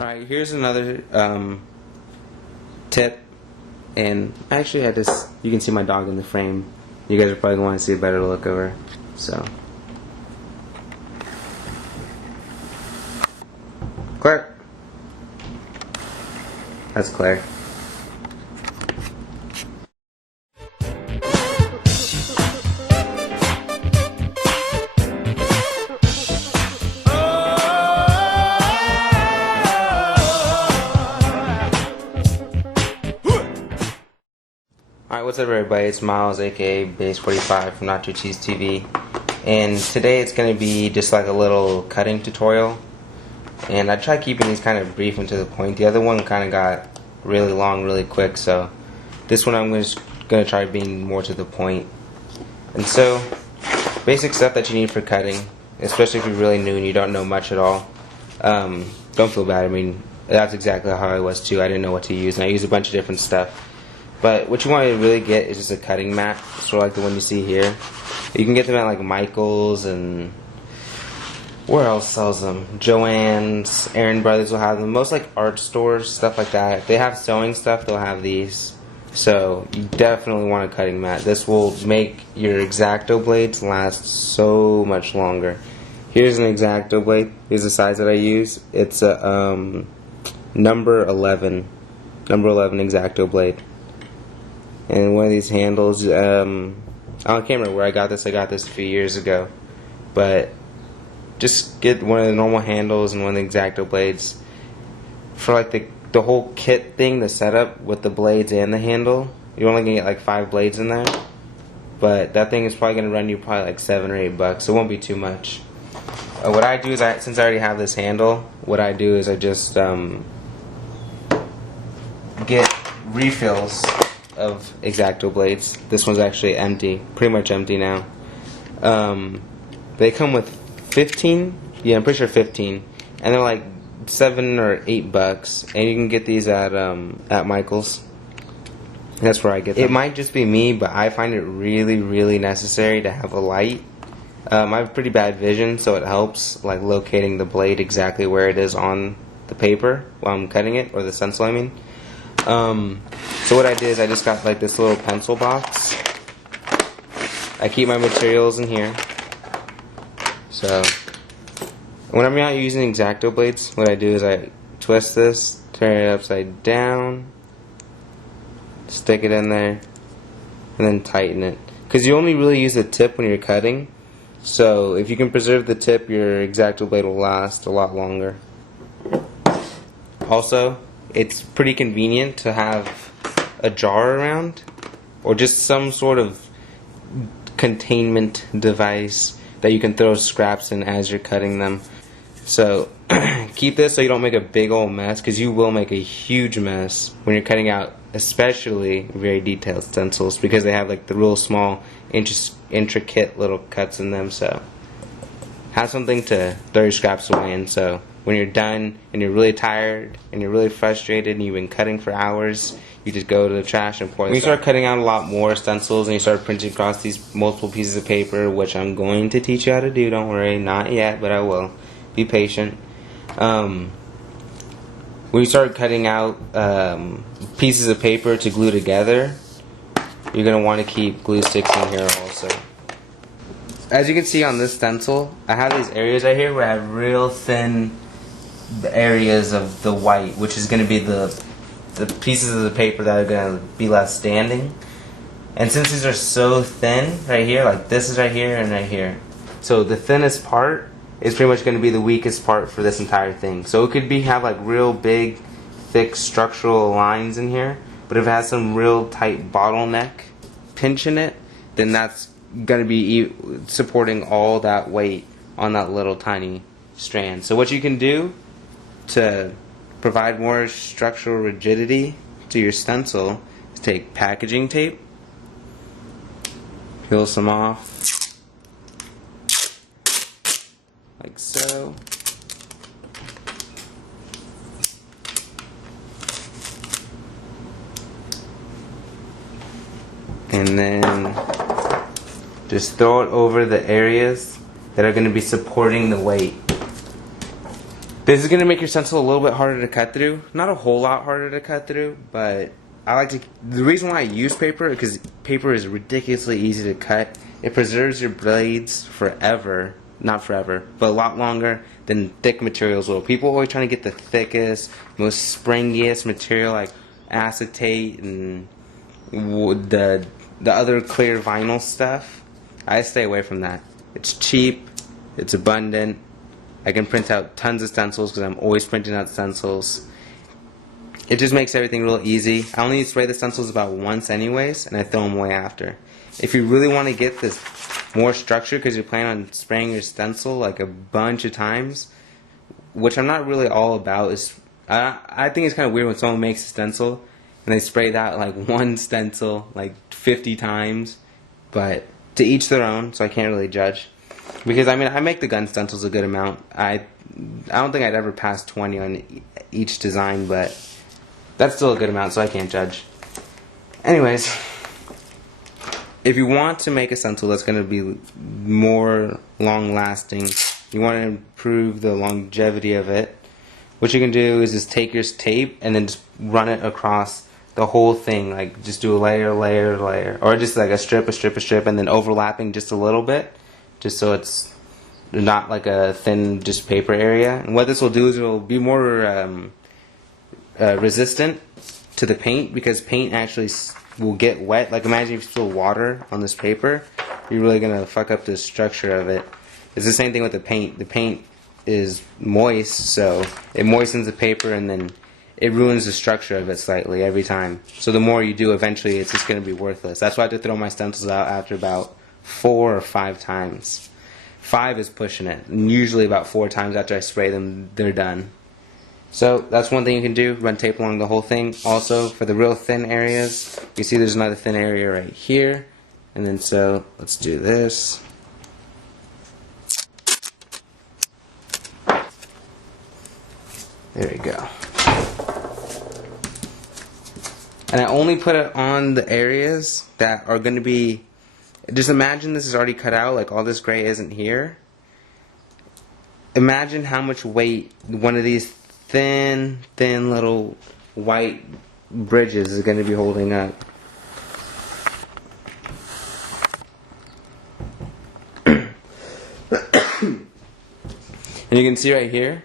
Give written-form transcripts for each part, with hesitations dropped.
Alright, here's another tip, and actually you can see my dog in the frame. You guys are probably going to want to see a better look of her, so. Claire. That's Claire. Alright, what's up everybody, it's Miles aka BASE45 from Not Too Cheese TV, and today it's going to be just like a little cutting tutorial, and I try keeping these kind of brief and to the point. The other one kind of got really long really quick, so this one I'm just going to try being more to the point. And so, basic stuff that you need for cutting, especially if you're really new and you don't know much at all. Don't feel bad, I mean, that's exactly how I was too. I didn't know what to use, and I used a bunch of different stuff. But what you want to really get is just a cutting mat, sort of like the one you see here. You can get them at like Michael's, and where else sells them? Joann's, Aaron Brothers will have them. Most like art stores, stuff like that. If they have sewing stuff, they'll have these. So you definitely want a cutting mat. This will make your X-Acto blades last so much longer. Here's an X-Acto blade. Here's the size that I use. It's a number 11 X-Acto blade. And one of these handles, I can't remember where I got this. I got this a few years ago. But just get one of the normal handles and one of the X-Acto blades. For like the whole kit thing, the setup with the blades and the handle, you're only going to get like 5 blades in there. But that thing is probably going to run you probably like $7 or $8. So it won't be too much. What I do is, since I already have this handle, what I do is I just get refills of X-Acto blades. This one's actually empty, pretty much empty now. They come with 15, yeah, I'm pretty sure 15, and they're like $7 or $8, and you can get these at Michael's. That's where I get them. It might just be me, but I find it really necessary to have a light. I have pretty bad vision, so it helps like locating the blade exactly where it is on the paper while I'm cutting it, or the stencil I mean. So what I did is I just got like this little pencil box. I keep my materials in here. So when I'm not using X-Acto blades, what I do is I twist this, turn it upside down, stick it in there, and then tighten it. Because you only really use the tip when you're cutting. So if you can preserve the tip, your X-Acto blade will last a lot longer. Also, it's pretty convenient to have a jar around, or just some sort of containment device that you can throw scraps in as you're cutting them. So keep this so you don't make a big old mess, because you will make a huge mess when you're cutting out, especially very detailed stencils, because they have like the real small intricate little cuts in them. So have something to throw your scraps away in, so when you're done and you're really tired and you're really frustrated and you've been cutting for hours, you just go to the trash and pour this out. When you start cutting out a lot more stencils and you start printing across these multiple pieces of paper, which I'm going to teach you how to do, don't worry, not yet, but I will. Be patient. When you start cutting out pieces of paper to glue together, you're going to want to keep glue sticks in here also. As you can see on this stencil, I have these areas right here where I have real thin areas of the white, which is going to be the pieces of the paper that are going to be left standing. And since these are so thin right here, like this is right here and right here, so the thinnest part is pretty much going to be the weakest part for this entire thing. So it could have like real big thick structural lines in here, but if it has some real tight bottleneck pinch in it, then that's going to be supporting all that weight on that little tiny strand. So what you can do to provide more structural rigidity to your stencil is take packaging tape, peel some off like so, and then just throw it over the areas that are going to be supporting the weight. This is going to make your stencil a little bit harder to cut through. Not a whole lot harder to cut through, but I like to. The reason why I use paper is because paper is ridiculously easy to cut. It preserves your blades forever. Not forever, but a lot longer than thick materials will. People are always trying to get the thickest, most springiest material like acetate and the other clear vinyl stuff. I stay away from that. It's cheap, it's abundant. I can print out tons of stencils because I'm always printing out stencils. It just makes everything real easy. I only spray the stencils about once anyways, and I throw them away after. If you really want to get this more structure because you're planning on spraying your stencil like a bunch of times, which I'm not really all about, is I think it's kind of weird when someone makes a stencil and they spray that like one stencil like 50 times, but to each their own, so I can't really judge. Because I mean, I make the gun stencils a good amount. I don't think I'd ever pass 20 on each design, but that's still a good amount, so I can't judge. Anyways, if you want to make a stencil that's going to be more long-lasting, you want to improve the longevity of it, what you can do is just take your tape and then just run it across the whole thing. Like, just do a layer, layer, layer. Or just like a strip, a strip, a strip, and then overlapping just a little bit, just so it's not like a thin just paper area. And what this will do is it will be more resistant to the paint, because paint actually will get wet. Like, imagine if you spill water on this paper, you're really going to fuck up the structure of it. It's the same thing with the paint. The paint is moist, so it moistens the paper and then it ruins the structure of it slightly every time. So the more you do, eventually it's just going to be worthless. That's why I have to throw my stencils out after about 4 or 5 times. 5 is pushing it. And usually about 4 times after I spray them, they're done. So that's one thing you can do, run tape along the whole thing. Also, for the real thin areas, you see there's another thin area right here. And then so, let's do this. There we go. And I only put it on the areas that are going to be, just imagine this is already cut out, like all this gray isn't here. Imagine how much weight one of these thin little white bridges is going to be holding up. And you can see right here,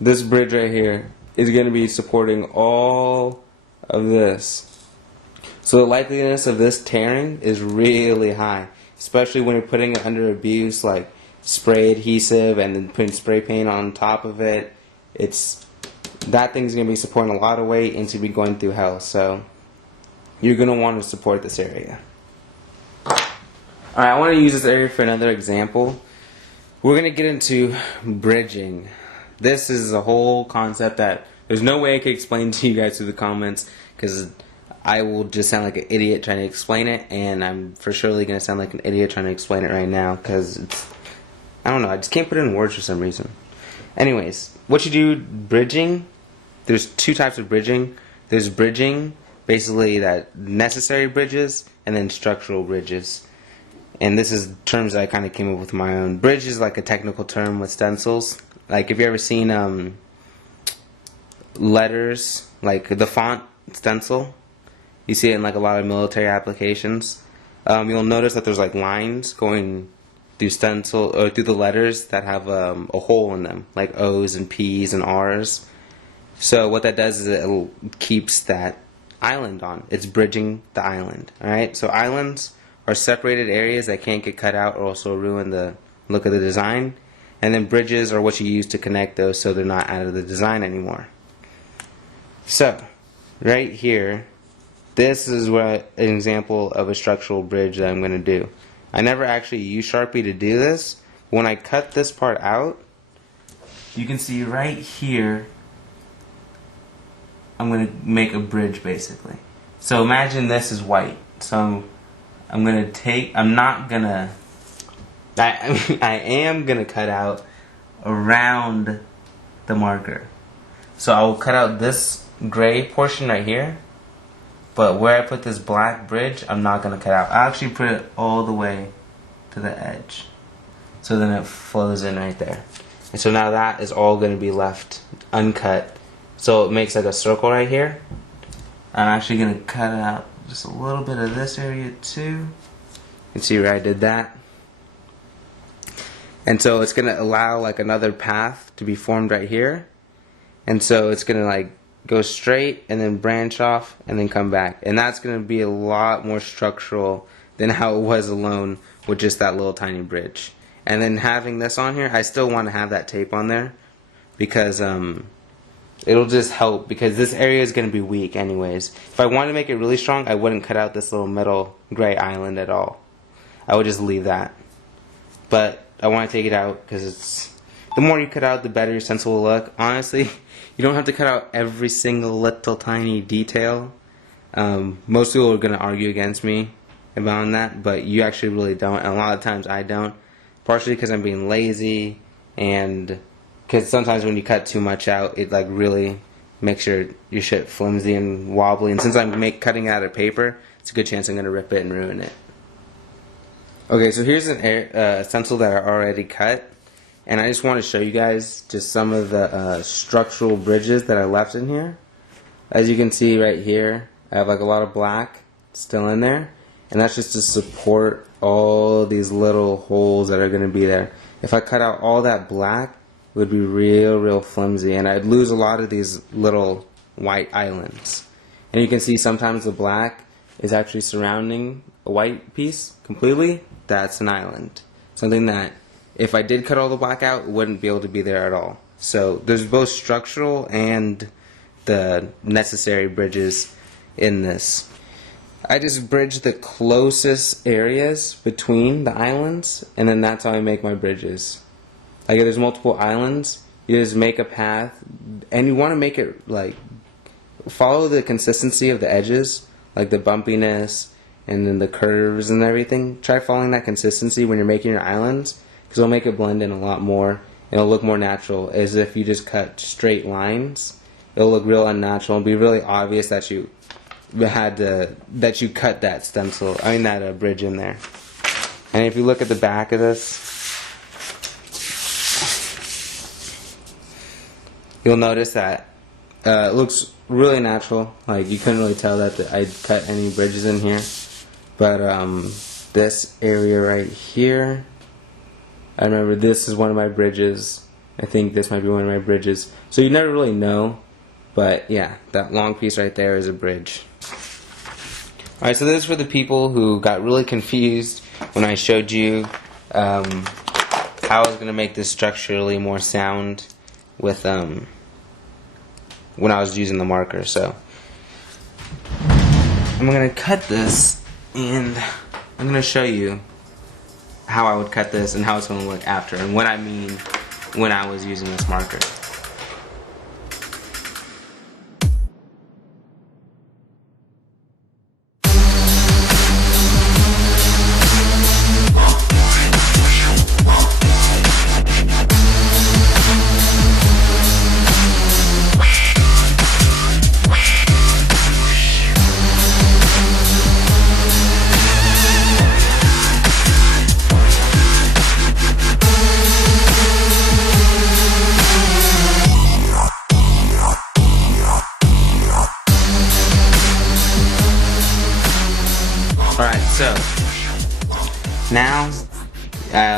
this bridge right here is going to be supporting all of this. So the likeliness of this tearing is really high, especially when you're putting it under abuse, like spray adhesive and then putting spray paint on top of it. That thing's going to be supporting a lot of weight and it's going to be going through hell. So you're going to want to support this area. Alright, I want to use this area for another example. We're going to get into bridging. This is a whole concept that there's no way I could explain to you guys through the comments, because I will just sound like an idiot trying to explain it, and I'm for surely going to sound like an idiot trying to explain it right now, because I don't know, I just can't put it in words for some reason. Anyways, what you do bridging, there's 2 types of bridging. There's bridging, basically that necessary bridges, and then structural bridges. And this is terms that I kind of came up with my own. Bridge is like a technical term with stencils. Like, if you ever seen letters, like the font stencil, you see it in like a lot of military applications. You'll notice that there's like lines going through stencil or through the letters that have a hole in them, like O's and P's and R's. So what that does is it keeps that island on. It's bridging the island. All right. So islands are separated areas that can't get cut out or also ruin the look of the design. And then bridges are what you use to connect those so they're not out of the design anymore. So, right here, this is an example of a structural bridge that I'm going to do. I never actually use Sharpie to do this. When I cut this part out, you can see right here, I'm going to make a bridge basically. So imagine this is white. So I'm going to take, I am going to cut out around the marker. So I will cut out this gray portion right here, but where I put this black bridge, I'm not going to cut out. I actually put it all the way to the edge, so then it flows in right there. And so now that is all going to be left uncut. So it makes like a circle right here. I'm actually going to cut out just a little bit of this area too. You can see where I did that. And so it's going to allow like another path to be formed right here. And so it's going to like go straight and then branch off and then come back. And that's going to be a lot more structural than how it was alone with just that little tiny bridge. And then having this on here, I still want to have that tape on there because it'll just help, because this area is going to be weak anyways. If I wanted to make it really strong, I wouldn't cut out this little middle gray island at all. I would just leave that. But I want to take it out because it's, the more you cut out, the better your stencil will look. Honestly, you don't have to cut out every single little tiny detail. Most people are going to argue against me about that, but you actually really don't. And a lot of times I don't. Partially because I'm being lazy, and because sometimes when you cut too much out, it like really makes your shit flimsy and wobbly. And since I'm cutting it out of paper, it's a good chance I'm going to rip it and ruin it. Okay, so here's a stencil that I already cut, and I just want to show you guys just some of the structural bridges that I left in here. As you can see right here, I have like a lot of black still in there, and that's just to support all these little holes that are going to be there. If I cut out all that black, it would be real flimsy, and I'd lose a lot of these little white islands. And you can see sometimes the black is actually surrounding a white piece completely. That's an island. Something that if I did cut all the black out, wouldn't be able to be there at all. So there's both structural and the necessary bridges in this. I just bridge the closest areas between the islands, and then that's how I make my bridges. Like if there's multiple islands, you just make a path, and you want to make it like follow the consistency of the edges, like the bumpiness and then the curves and everything. Try following that consistency when you're making your islands, because it'll make it blend in a lot more. It'll look more natural, as if you just cut straight lines. It'll look real unnatural and be really obvious that you cut that stencil, that bridge in there. And if you look at the back of this, you'll notice that it looks really natural. Like you couldn't really tell that I'd cut any bridges in here. But this area right here, I remember this is one of my bridges. I think this might be one of my bridges. So you never really know. But yeah, that long piece right there is a bridge. Alright, so this is for the people who got really confused when I showed you how I was going to make this structurally more sound with when I was using the marker. So I'm going to cut this, and I'm going to show you how I would cut this and how it's going to look after, and what I mean when I was using this marker. Alright, so now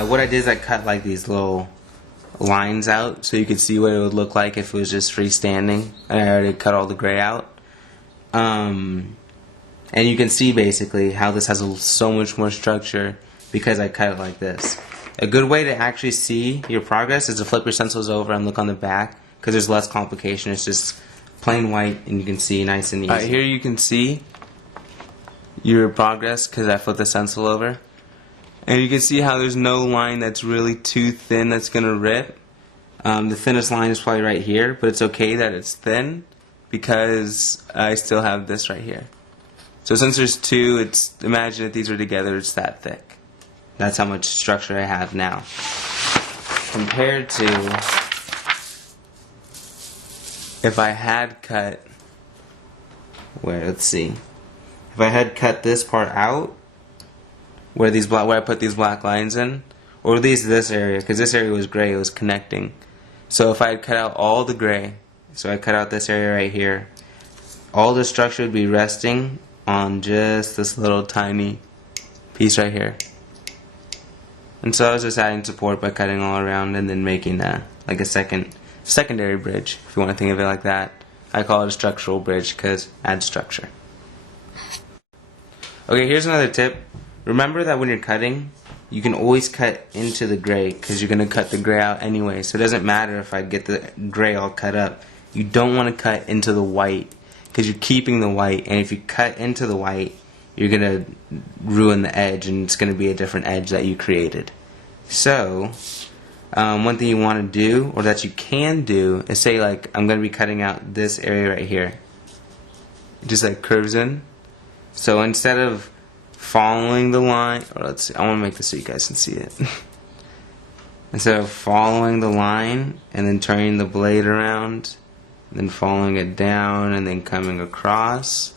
what I did is I cut like these little lines out so you could see what it would look like if it was just freestanding. I already cut all the gray out. And you can see basically how this has so much more structure because I cut it like this. A good way to actually see your progress is to flip your stencils over and look on the back, because there's less complication. It's just plain white and you can see nice and easy. Alright, here you can see your progress because I flipped the stencil over, and you can see how there's no line that's really too thin that's gonna rip. The thinnest line is probably right here, but it's okay that it's thin because I still have this right here. So since there's two, imagine if these were together, it's that thick. That's how much structure I have now compared to if I had cut, let's see. If I had cut this part out, where I put these black lines in, or at least this area, because this area was gray, it was connecting. So if I had cut out all the gray, so I cut out this area right here, all the structure would be resting on just this little tiny piece right here. And so I was just adding support by cutting all around and then making like a secondary bridge, if you want to think of it like that. I call it a structural bridge because it adds structure. Okay, here's another tip. Remember that when you're cutting, you can always cut into the gray because you're going to cut the gray out anyway. So it doesn't matter if I get the gray all cut up. You don't want to cut into the white because you're keeping the white, and if you cut into the white, you're going to ruin the edge, and it's going to be a different edge that you created. So one thing you want to do, or that you can do, is say like I'm going to be cutting out this area right here. It just like curves in. So instead of following the line, or let's see, I want to make this so you guys can see it. Instead of following the line and then turning the blade around, then following it down and then coming across,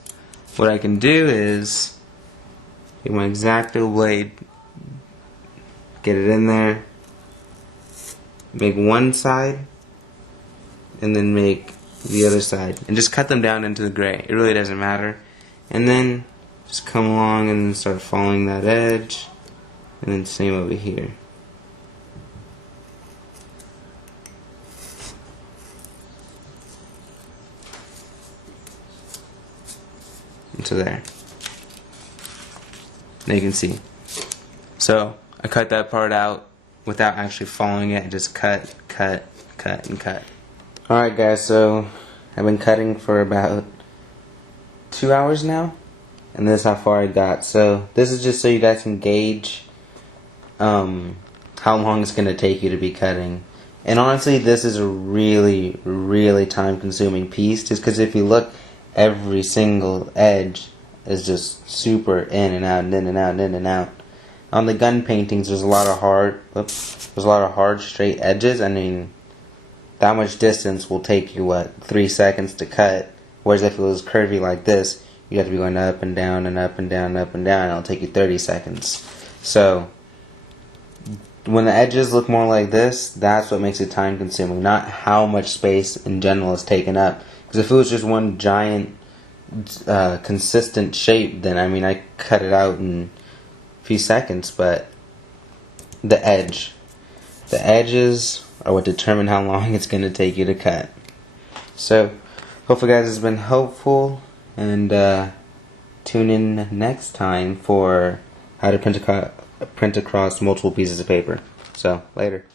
what I can do is get my X-Acto blade, get it in there, make one side, and then make the other side, and just cut them down into the gray. It really doesn't matter. And then just come along and then start following that edge, and then same over here. Into there. Now you can see. So I cut that part out without actually following it. I just cut, cut, cut, and cut. Alright guys, so I've been cutting for about 2 hours now, and this is how far I got. So this is just so you guys can gauge how long it's going to take you to be cutting. And honestly, this is a really, really time consuming piece, just because if you look, every single edge is just super in and out and in and out and in and out. On the gun paintings, there's a lot of hard straight edges. I mean, that much distance will take you, what, 3 seconds to cut. Whereas if it was curvy like this, you have to be going up and down and up and down and up and down, and it'll take you 30 seconds. So when the edges look more like this, that's what makes it time consuming, not how much space in general is taken up. Because if it was just one giant consistent shape, then I mean I cut it out in a few seconds. But the edges are what determine how long it's going to take you to cut. So hopefully guys it's been helpful, and tune in next time for how to print across multiple pieces of paper. So later.